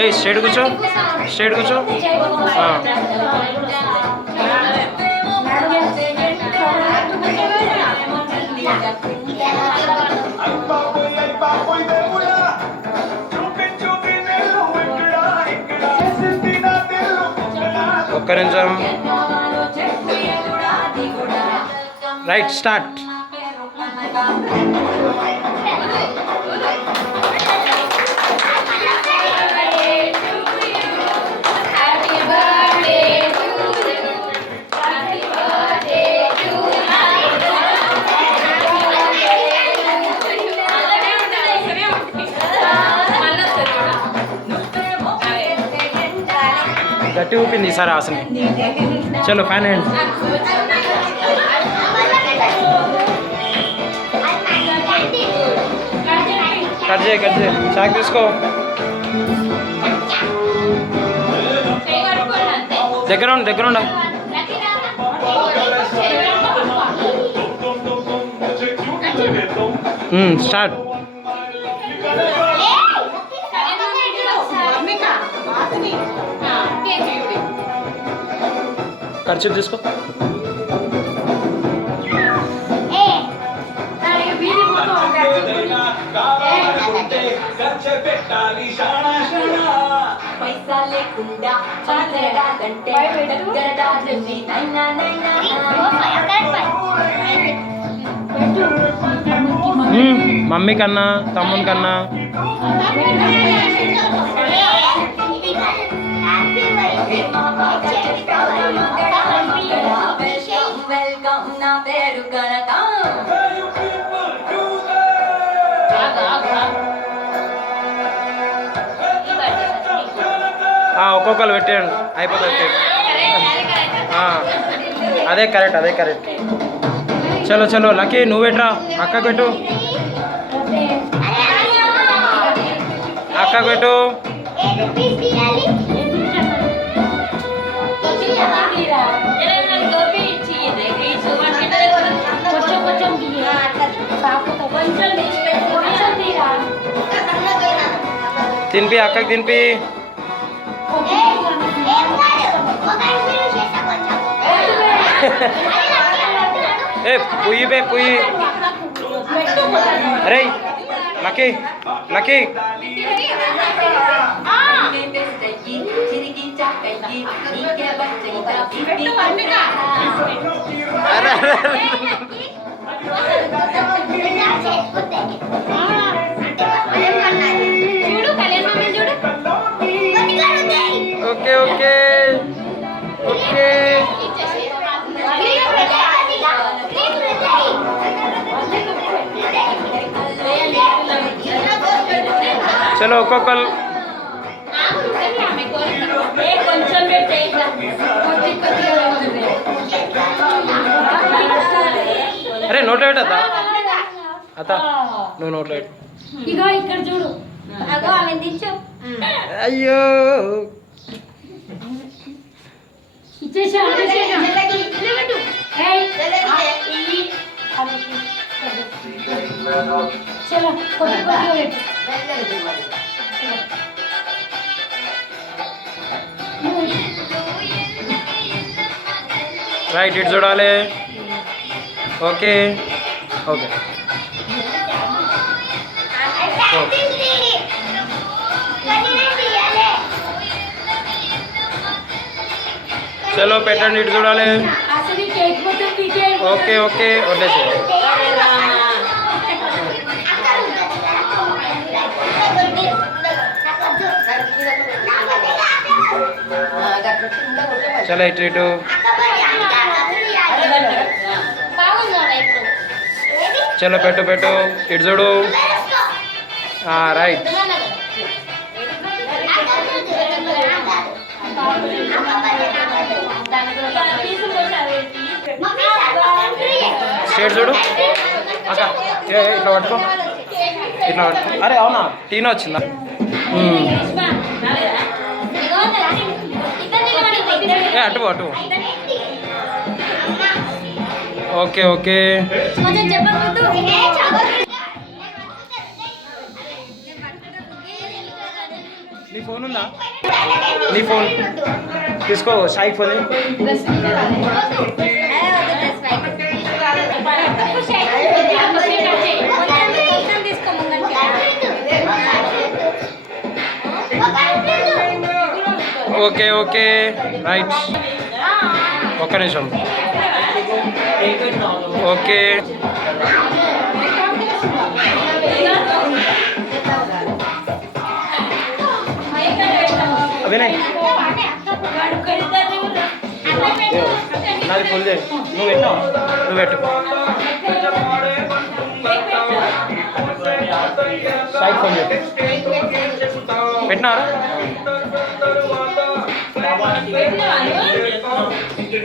A straight కూర్చో, straight కూర్చో. ఒక్క నిమిషం. Right, start. గట్టి ఊపింది ఈసారి ఆసని. చలో ఫ్యాన్ హ్యాండ్. కట్ చేయి, కట్ చేయి. చాక్ తీసుకో. దగ్గర ఉండు, దగ్గర ఉండ. స్టార్ట్. ఖర్చు తీసుకో. మమ్మీ కన్నా తమ్ముని కన్నా. ఒక్కొక్కరు పెట్టేయండి, అయిపోతుంది. అదే కరెక్ట్, అదే కరెక్ట్. చలో చలో లక్కీ, నువ్వు పెట్టరా. అక్కకు పెట్టు, అక్కకు పెట్టు. తినిపి, అక్కకి తినిపి. ఏ పుయ్యి పే పుయ్యి. అరే lucky, lucky. Okay okay okay. చలో ఒక్కొక్కరు. అరే నోట్లో పెట్టద్దా అత్త, నువ్వు నోట్లో పెట్టు. ఇగో ఇక్కడ చూడు. అయ్యో రైట్, ఇటు చూడాలి. Okay okay. చలో పెట్టండి, ఇటు చూడాలి. ఓకే ఓకే, వదిలేసి. చలో ఇటు ఇటు. చలో పెట్టు పెట్టు, ఇటు చూడు. రైట్. స్ట్రేట్ చూడు అక్క. ఇట్లా పట్టుకో, ఇట్లా పట్టుకో. అరే అవునా, టీనా వచ్చిందా? అటు అటు. Okay okay. నీ ఫోన్ ఉందా? నీ ఫోన్ తీసుకో, Sai phone. Okay okay right, ఒక్క నిమిషం. ఓకే వినయ్, నాది ఫుల్ చేయి. నువ్వు పెట్టావు, నువ్వు పెట్టు. సాయి ఫోన్ చెప్పు. పెట్టినారా?